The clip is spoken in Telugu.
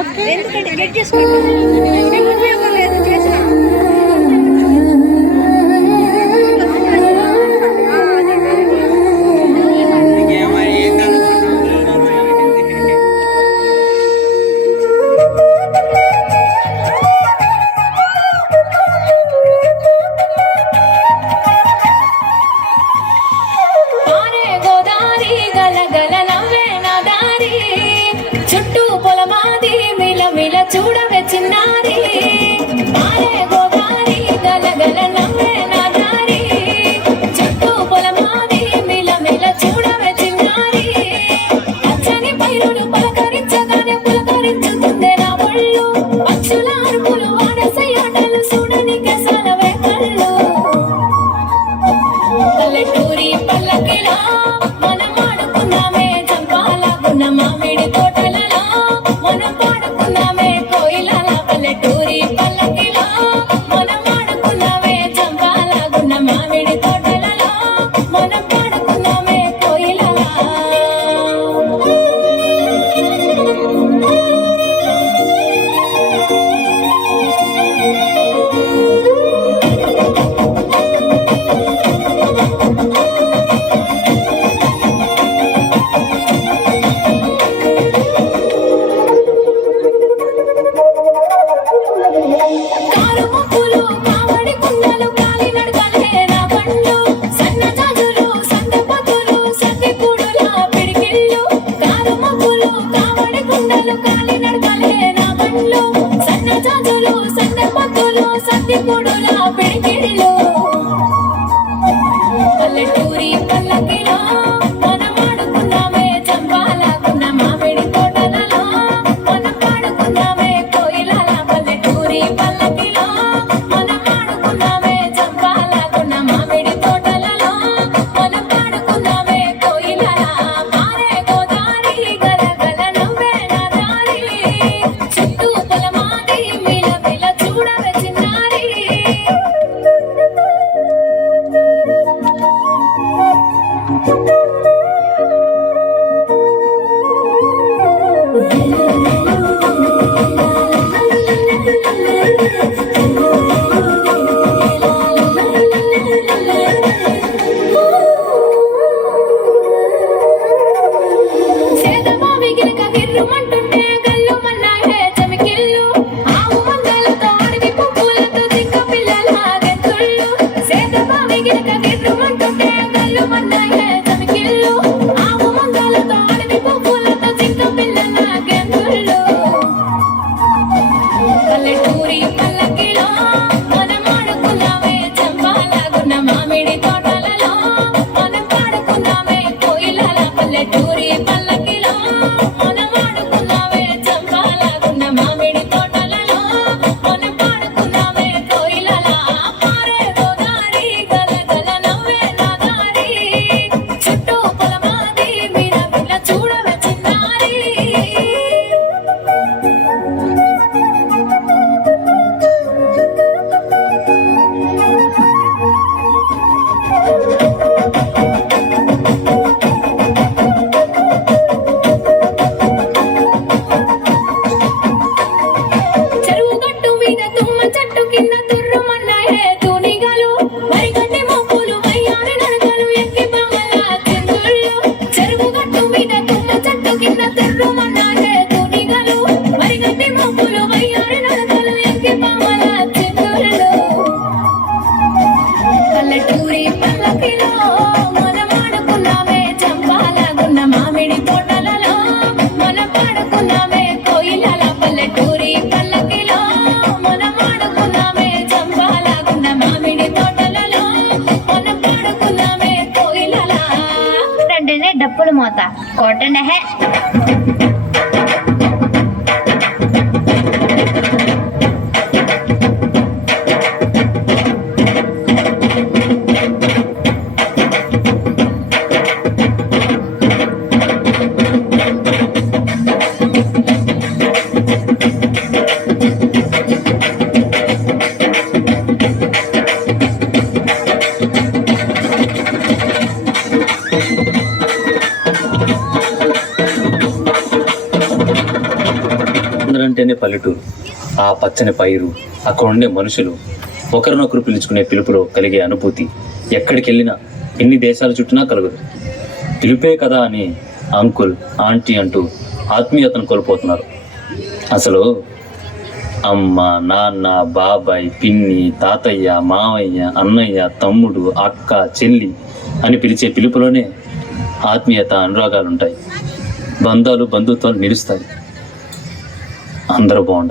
ఓకే. ఎందుకంటే గెట్ చేసుకుంటాం ఉపయోగం లేదు చేసిన చూడవే చిన్నారి పారే గోదారి గలగల నవ్వే నా దారి చుట్టూ పొలమాది మిల మిల చూడవే చిన్నారి పచ్చని పైరులు పలకరించగానే పులకరించుతుందే నా ఒళ్ళు పక్షుల అరుపులు వాడసే ఆటలు చూడని కేసాలవే కళ్ళు పల్లెటూరి పల్లకిలా మనం ఆడుకున్నామే చంపాలాగున్న మామిడి తోటలలో మనం పాడుకున్నామే పల్లెటూరి పల్లకిలో మనం ఆడుకున్నామే చంపాలాగున్న మామిడి తోటలలో మనం పాడుకున్నామే కోయిలలా పల్లెటూరి పల్లకిలో మనం ఆడుకున్నామే చంపాలాగున్న మామిడి తోటలలో మనం పాడుకున్నామే కోయిలలా పల్లెటూరి పల్లకిలో మనం ఆడుకున్నామే చంపాలాగున్న మామిడి తోటలలో మనం పాడుకున్నామే కోయిలలా పారే గోదారి గలగల నవ్వే నా దారి చుట్టూ పొలమాది మిల మిల చూడవే చిన్నారి గిర్రుమంటుంటే గల్లు మన్నాయే చమికిల్లు ఆవు మందలతో అడవి పువ్వులతో జింక పిల్లల గెంతుళ్ళు సేదబావి గిరక గిర్రుమంటుంటే గల్లు మన్నాయే చమికిల్లు ఆవు మందలతో అడవి పువ్వులతో జింక పిల్లల గెంతుళ్ళు పల్లెటూరి పల్లకిలో మనం ఆడుకున్నామే చంపాలాగున్న మామిడి తోటలలో మనం పాడుకున్నామే కోయిలల పల్లెటూరి పల్లకిలో మనం ఆడుకున్నామే చంపాలాగున్న మామిడి తోటలలో మనం పాడుకున్నామే కోయిలలా పారే గోదారి గలగల నవ్వే నా దారి చుట్టూ పొలమాది మిల మిల చూడవే చిన్నారి చెరువు గట్టు మీద తుమ్మ చెట్టు కింద తుర్రుమన్నాయే తూనిగలు మరిగట్టి మొక్కులు వయ్యారి నడకలు ఎక్కి బామల చిందుళ్ళు చెరువు గట్టు మీద తుమ్మ చెట్టు కింద తుర్రుమన్నాయే తూనిగలు మరిగట్టి మొక్కులు వయ్యారి నడకలు ఎక్కి బామల చిందుళ్ళు పల్లెటూరి పల్లకిలో మనం ఆడుకున్నామే చంపాలాగున్న మామిడి తోటలలో మనం పాడుకున్నామే కోయిలల పల్లెటూరి పల్లకిలో మనం ఆడుకున్నామే చంపాలాగున్న మామిడి తోటలలో మనం పాడుకున్నామే కోయిలలా అంటేనే డప్పులు మోత కొట్టండి హే అంటేనే పల్లెటూరు. ఆ పచ్చని పైరు, అక్కడ ఉండే మనుషులు, ఒకరినొకరు పిలుచుకునే పిలుపులో కలిగే అనుభూతి ఎక్కడికి వెళ్ళినా, ఎన్ని దేశాలు చుట్టినా కలగదు. పిలుపే కదా అని అంకుల్, ఆంటీ అంటూ ఆత్మీయతను కోల్పోతున్నారు. అసలు అమ్మ, నాన్న, బాబాయ్, పిన్ని, తాతయ్య, మావయ్య, అన్నయ్య, తమ్ముడు, అక్క, చెల్లి అని పిలిచే పిలుపులోనే ఆత్మీయత, అనురాగాలు ఉంటాయి. బంధాలు, బంధుత్వాలు నిలుస్తాయి. అందరూ బాగుండాలి.